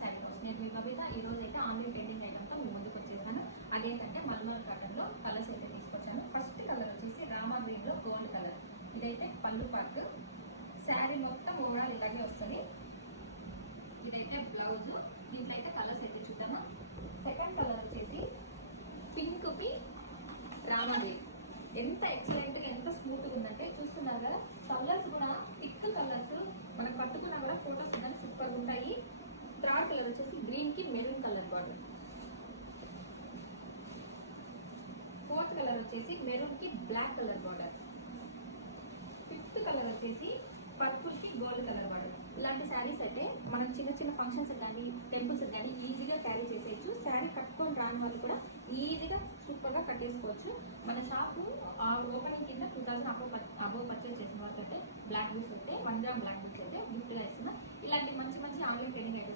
Sari house. నేను మీ కవిత. ఈ రోజు అయితే ఆన్లైన్ పెయింటింగ్ ఐటమ్తో మీ ముందుకు వచ్చేసాను. అదేంటంటే మల్మల్ కాటన్లో కలర్స్ అయితే తీసుకొచ్చాను. ఫస్ట్ కలర్ వచ్చేసి రామా గ్రీన్లో గోల్డ్ కలర్. ఇదైతే పళ్ళు పార్ట్. శారీ మొత్తం ఓవరాల్ ఇలాగే వస్తుంది. ఇదైతే బ్లౌజ్. దీంట్లో అయితే కలర్స్ అయితే చూద్దాము. సెకండ్ కలర్ వచ్చేసి పింక్కి రామా గ్రీన్. ఎంత ఎక్సలెంట్గా ఎంత స్మూత్గా ఉందంటే చూస్తున్నారు కదా. కలర్స్ కూడా థిక్ కలర్స్, మనం పట్టుకున్నా కూడా ఫొటోస్ కానీ సూపర్గా ఉంటాయి. థర్డ్ కలర్ వచ్చేసి గ్రీన్కి maroon colour border. Fourth colour వచ్చేసి మెరూన్కి black colour border. Fifth colour వచ్చేసి పర్పుల్కి గోల్డ్ కలర్ బార్డర్. ఇలాంటి శారీస్ అయితే మనం చిన్న చిన్న ఫంక్షన్స్ కానీ టెంపుల్స్ కానీ ఈజీగా క్యారీ చేసేయచ్చు. శారీ కట్టుకొని రాని వాళ్ళు కూడా ఈజీగా సూపర్గా కట్టేసుకోవచ్చు. మన షాపు ఓపెనింగ్ కింద 2000 అబోవ్ పర్చేస్ చేసిన వాళ్ళకి అయితే బ్లాక్ బుక్స్ అయితే 1 గ్రామ్ బ్లాక్ బుక్స్ అయితే గిఫ్ట్గా ఇస్తున్నాం. ఇలాంటి మంచి మంచి ఆన్లైన్ ట్రైనింగ్ అయితే